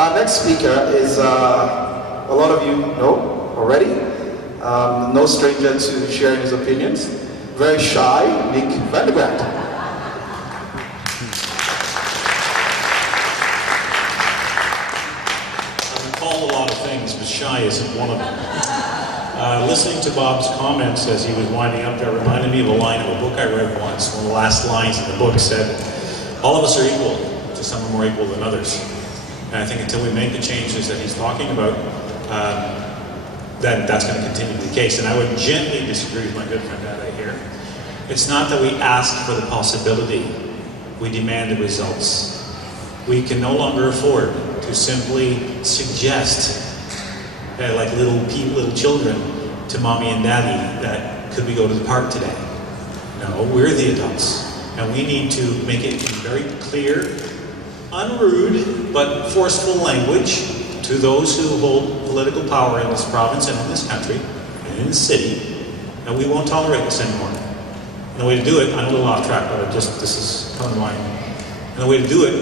Our next speaker is, a lot of you know already, no stranger to sharing his opinions. Very shy, Nick Vandergragt. I've been called a lot of things, but shy isn't one of them. Listening to Bob's comments as he was winding up there reminded me of a line of a book I read once. One of the last lines of the book said, all of us are equal, just some are more equal than others. And I think until we make the changes that he's talking about, then that's going to continue to be the case. And I would gently disagree with my good friend Ada here. It's not that we ask for the possibility, we demand the results. We can no longer afford to simply suggest, like little children, to mommy and daddy that could we go to the park today? No, we're the adults. And we need to make it in very clear, unrude, but forceful language to those who hold political power in this province and in this country and in the city, that we won't tolerate this anymore. And the way to do it, I'm a little off track, but this is coming to mind. And the way to do it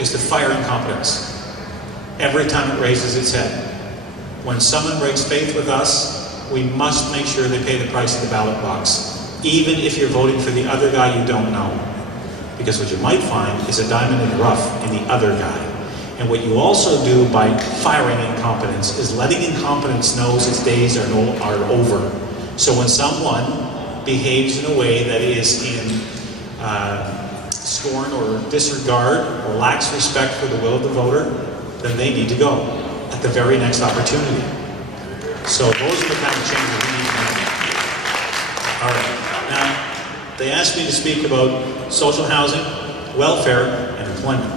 is to fire incompetence every time it raises its head. When someone breaks faith with us, we must make sure they pay the price of the ballot box, even if you're voting for the other guy you don't know. Because what you might find is a diamond in the rough in the other guy. And what you also do by firing incompetence is letting incompetence know its days are over. So when someone behaves in a way that is in scorn or disregard or lacks respect for the will of the voter, then they need to go at the very next opportunity. So those are the kind of changes we need to make. All right. Now, they asked me to speak about social housing, welfare, and employment.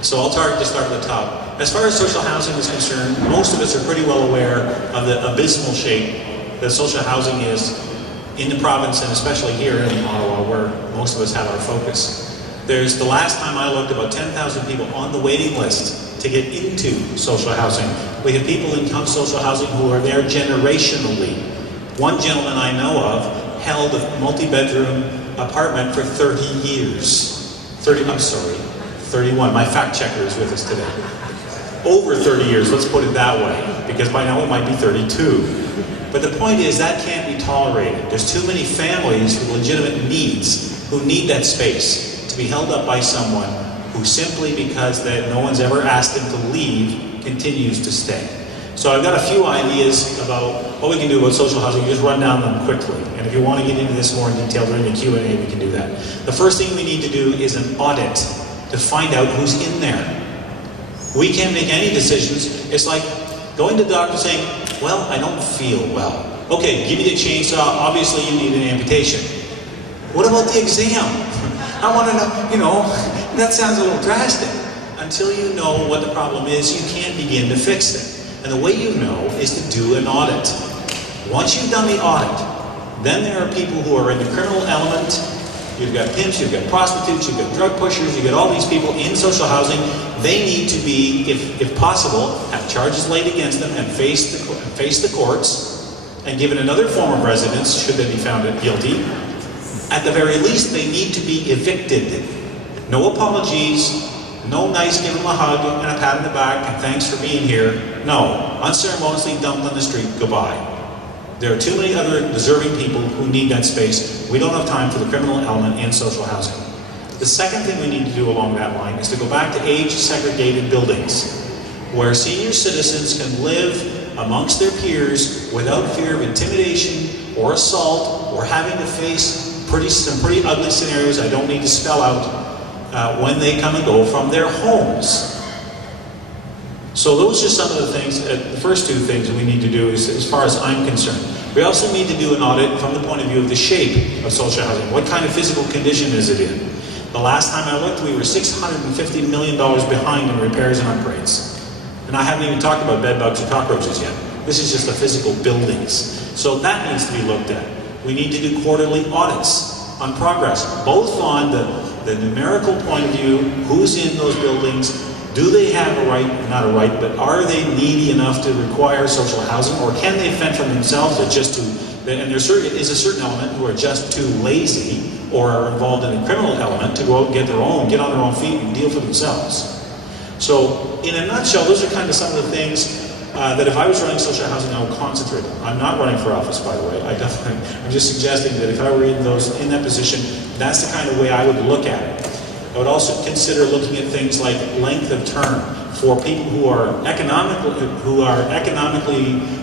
So I'll just start at the top. As far as social housing is concerned, most of us are pretty well aware of the abysmal shape that social housing is in the province, and especially here in Ottawa, where most of us have our focus. There's, the last time I looked, about 10,000 people on the waiting list to get into social housing. We have people in social housing who are there generationally. One gentleman I know of held a multi-bedroom apartment for 30 years. 31. My fact checker is with us today. Over 30 years, let's put it that way, because by now it might be 32. But the point is, that can't be tolerated. There's too many families with legitimate needs who need that space to be held up by someone who simply because no one's ever asked them to leave, continues to stay. So I've got a few ideas about what we can do about social housing. Just run down them quickly. And if you want to get into this more in detail during the Q&A, we can do that. The first thing we need to do is an audit to find out who's in there. We can't make any decisions. It's like going to the doctor saying, well, I don't feel well. Okay, give me the chainsaw. Obviously you need an amputation. What about the exam? I want to know, that sounds a little drastic. Until you know what the problem is, you can't begin to fix it. And the way you know is to do an audit. Once you've done the audit, then there are people who are in the criminal element. You've got pimps, you've got prostitutes, you've got drug pushers, you've got all these people in social housing. They need to be, if possible, have charges laid against them and face the courts and given another form of residence should they be found guilty. At the very least, they need to be evicted. No apologies, no nice give them a hug and a pat on the back and thanks for being here. No, unceremoniously dumped on the street, goodbye. There are too many other deserving people who need that space. We don't have time for the criminal element in social housing. The second thing we need to do along that line is to go back to age-segregated buildings, where senior citizens can live amongst their peers without fear of intimidation or assault or having to face some pretty ugly scenarios I don't need to spell out when they come and go from their homes. So those are some of the things, the first two things we need to do as far as I'm concerned. We also need to do an audit from the point of view of the shape of social housing. What kind of physical condition is it in? The last time I looked, we were $650 million behind in repairs and upgrades. And I haven't even talked about bed bugs or cockroaches yet. This is just the physical buildings. So that needs to be looked at. We need to do quarterly audits on progress, both on the numerical point of view, who's in those buildings, do they have a right, not a right, but are they needy enough to require social housing, or can they fend for themselves, or just too, and there is a certain element who are just too lazy or are involved in a criminal element to go out and get on their own feet and deal for themselves. So in a nutshell, those are kind of some of the things that if I was running social housing, I would concentrate on. I'm not running for office, by the way. I'm just suggesting that if I were in that position, that's the kind of way I would look at it. I would also consider looking at things like length of term for people who are economically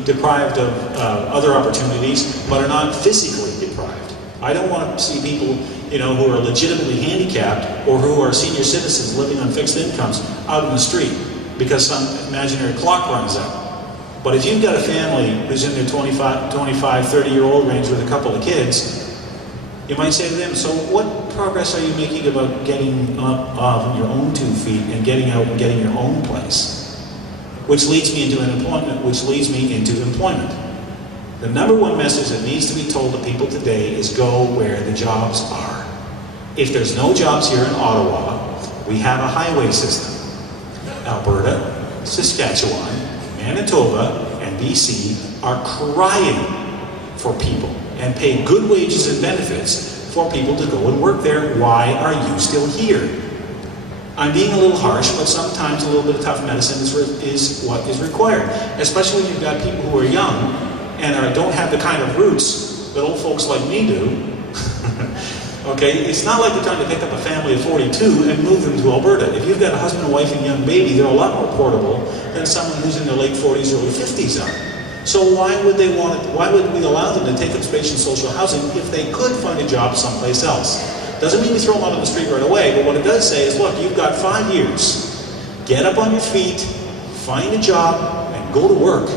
deprived of other opportunities, but are not physically deprived. I don't want to see people, who are legitimately handicapped or who are senior citizens living on fixed incomes out in the street because some imaginary clock runs out. But if you've got a family who's in their 25, 30-year-old range with a couple of kids, you might say to them, so what progress are you making about getting up on your own 2 feet and getting out and getting your own place? Which leads me into employment. The number one message that needs to be told to people today is go where the jobs are. If there's no jobs here in Ottawa, we have a highway system. Alberta, Saskatchewan, Manitoba, and BC are crying for people and pay good wages and benefits for people to go and work there. Why are you still here? I'm being a little harsh, but sometimes a little bit of tough medicine is what is required, especially when you've got people who are young and don't have the kind of roots that old folks like me do. Okay, it's not like they're trying to pick up a family of 42 and move them to Alberta. If you've got a husband, a wife, and young baby, they're a lot more portable than someone who's in their late 40s, early 50s are. So why would we allow them to take up space in social housing if they could find a job someplace else? Doesn't mean we throw them out on the street right away, but what it does say is, look, you've got 5 years. Get up on your feet, find a job, and go to work.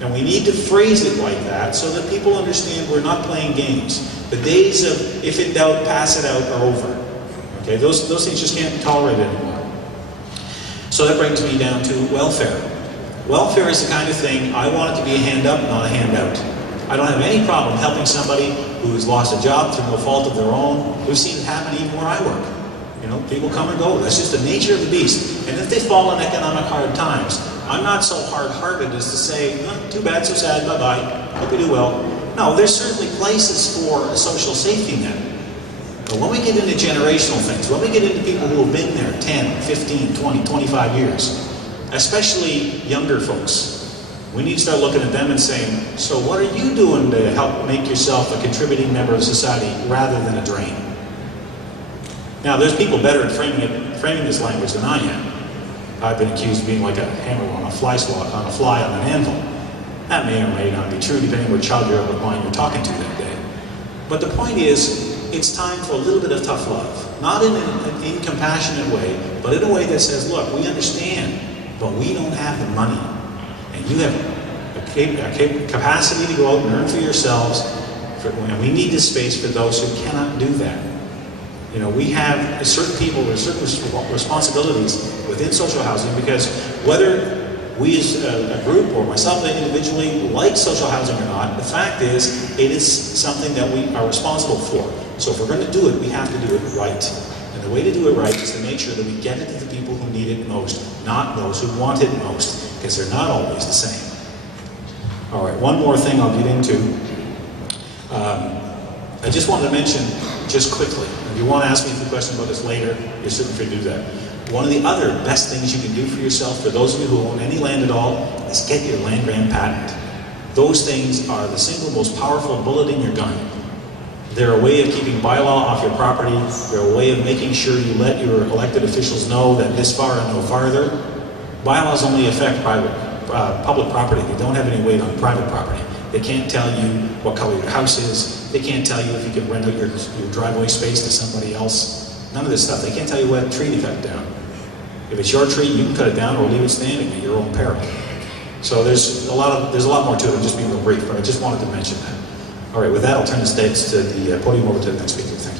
And we need to phrase it like that so that people understand we're not playing games. The days of, if in doubt, pass it out are over. Okay, those things just can't be tolerated anymore. So that brings me down to welfare. Welfare is the kind of thing, I want it to be a hand up, not a handout. I don't have any problem helping somebody who's lost a job through no fault of their own. We've seen it happen even where I work. People come and go. That's just the nature of the beast. And if they fall in economic hard times, I'm not so hard-hearted as to say, too bad, so sad, bye-bye, hope you do well. No, there's certainly places for a social safety net. But when we get into generational things, when we get into people who have been there 10, 15, 20, 25 years, especially younger folks, we need to start looking at them and saying, so what are you doing to help make yourself a contributing member of society rather than a drain? Now, there's people better at framing this language than I am. I've been accused of being like a hammer on a fly on an anvil. That may or may not be true, depending on what child you're mind you're talking to that day. But the point is, it's time for a little bit of tough love. Not in an incompassionate way, but in a way that says, look, we understand, but we don't have the money. And you have a capacity to go out and earn for yourselves, and we need this space for those who cannot do that. We have certain people with certain responsibilities within social housing because whether we as a group or myself individually like social housing or not, the fact is it is something that we are responsible for. So if we're going to do it, we have to do it right. And the way to do it right is to make sure that we get it to the people who need it most, not those who want it most, because they're not always the same. All right, one more thing I'll get into. I just wanted to mention, just quickly, if you want to ask me a few questions about this later, you're certainly free to do that. One of the other best things you can do for yourself, for those of you who own any land at all, is get your land grant patent. Those things are the single most powerful bullet in your gun. They're a way of keeping bylaw off your property. They're a way of making sure you let your elected officials know that this far and no farther. Bylaws only affect public property. They don't have any weight on private property. They can't tell you what color your house is. They can't tell you if you can rent out your driveway space to somebody else. None of this stuff. They can't tell you what tree to cut down. If it's your tree, you can cut it down or leave it standing at your own peril. So there's a lot more to it than just being real brief, but I just wanted to mention that. All right, with that, I'll turn the podium over to the next speaker. Thank you.